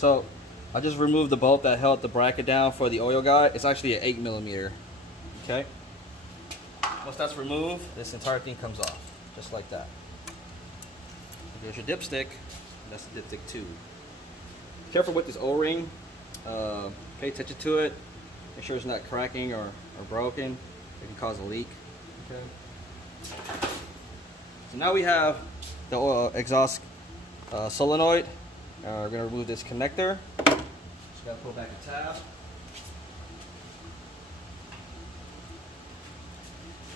So I just removed the bolt that held the bracket down for the oil guide. It's actually an 8mm. Okay. Once that's removed, this entire thing comes off, just like that. There's your dipstick. That's the dipstick too. Careful with this O-ring. Pay attention to it. Make sure it's not cracking or broken. It can cause a leak. Okay. So now we have the oil exhaust solenoid. We're going to remove this connector. Just got to pull back a tab.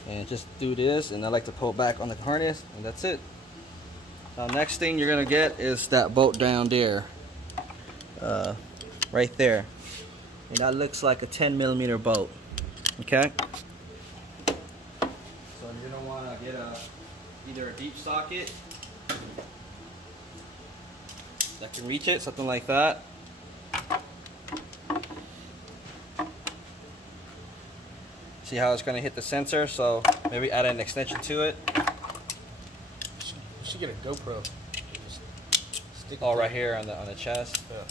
And just do this, and I like to pull back on the harness, and that's it. Now next thing you're going to get is that bolt down there. Right there. And that looks like a 10mm bolt. Okay? So you're going to want to get either a deep socket that can reach it, something like that. See how it's going to hit the sensor, so maybe add an extension to it. You should get a GoPro. Just stick it right here on the chest. Yeah.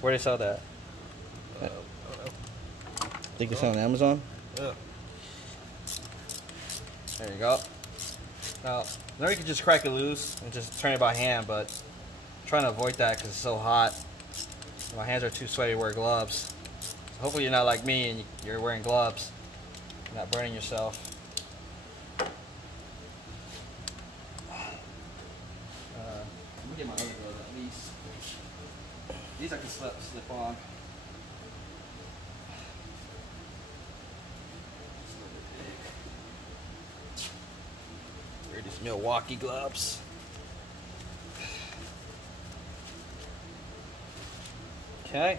Where do they sell that? I don't know. Think it's on Amazon? Yeah. There you go. Now you can just crack it loose and just turn it by hand, but I'm trying to avoid that because it's so hot. My hands are too sweaty to wear gloves. So hopefully you're not like me and you're wearing gloves. You're not burning yourself. Let me get my other gloves at least. These I can slip on. Wear these Milwaukee gloves. Okay.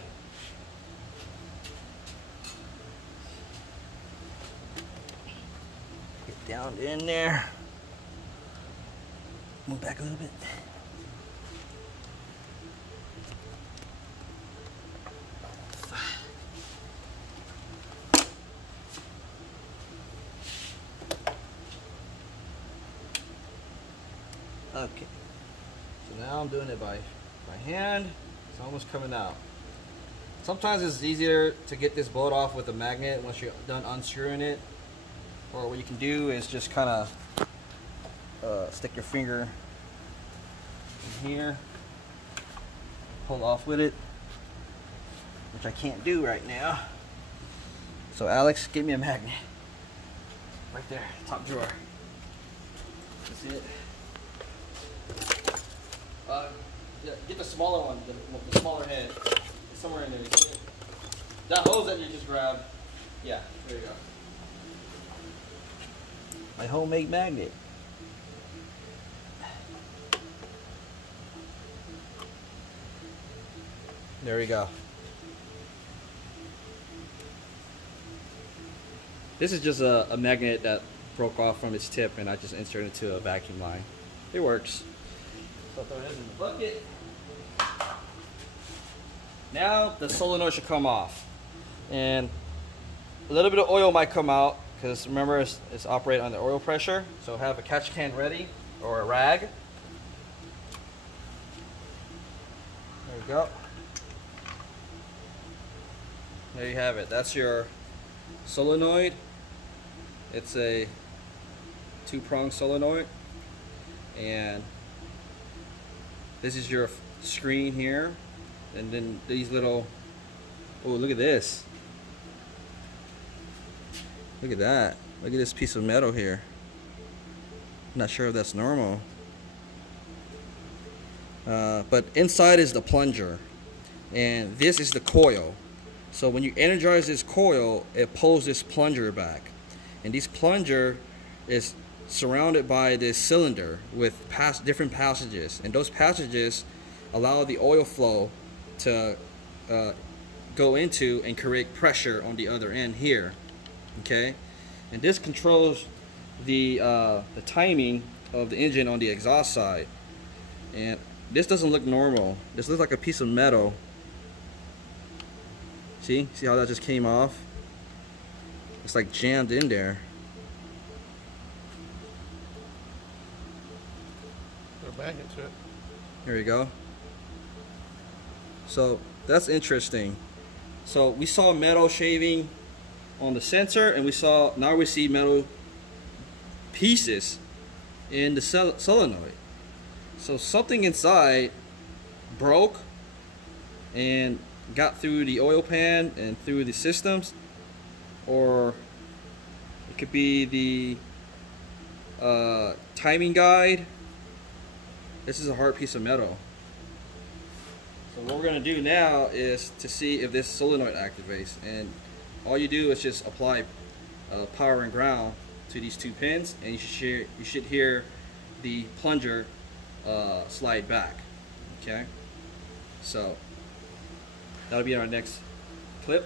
Get down in there. Move back a little bit. Okay, so now I'm doing it by hand. It's almost coming out. Sometimes it's easier to get this bolt off with a magnet once you're done unscrewing it. Or what you can do is just kind of stick your finger in here, pull off with it, which I can't do right now. So Alex, give me a magnet. Right there, top drawer. That's it. Yeah, get the smaller one, the smaller head. It's somewhere in there. That hose that you just grabbed. Yeah, there you go. My homemade magnet. There we go. This is just a magnet that broke off from its tip, and I just inserted it into a vacuum line. It works. So throw this in the bucket. Now the solenoid should come off, and a little bit of oil might come out because remember it's operated under oil pressure. So have a catch can ready or a rag. There we go. There you have it. That's your solenoid. It's a 2-prong solenoid, and this is your screen here, and then these little, oh, look at this. Look at that. Look at this piece of metal here. I'm not sure if that's normal. But inside is the plunger, and this is the coil. So when you energize this coil, it pulls this plunger back, and this plunger is surrounded by this cylinder with different passages, and those passages allow the oil flow to go into and create pressure on the other end here. Okay, and this controls the timing of the engine on the exhaust side. And this doesn't look normal. This looks like a piece of metal. See how that just came off? It's like jammed in there. Go back into it. There you go. So that's interesting. So we saw metal shaving on the sensor, and now we see metal pieces in the solenoid. So something inside broke and got through the oil pan and through the systems, or it could be the timing guide. This is a hard piece of metal. So what we're going to do now is to see if this solenoid activates, and all you do is just apply power and ground to these two pins, and you should hear the plunger slide back. Okay, so that'll be our next clip.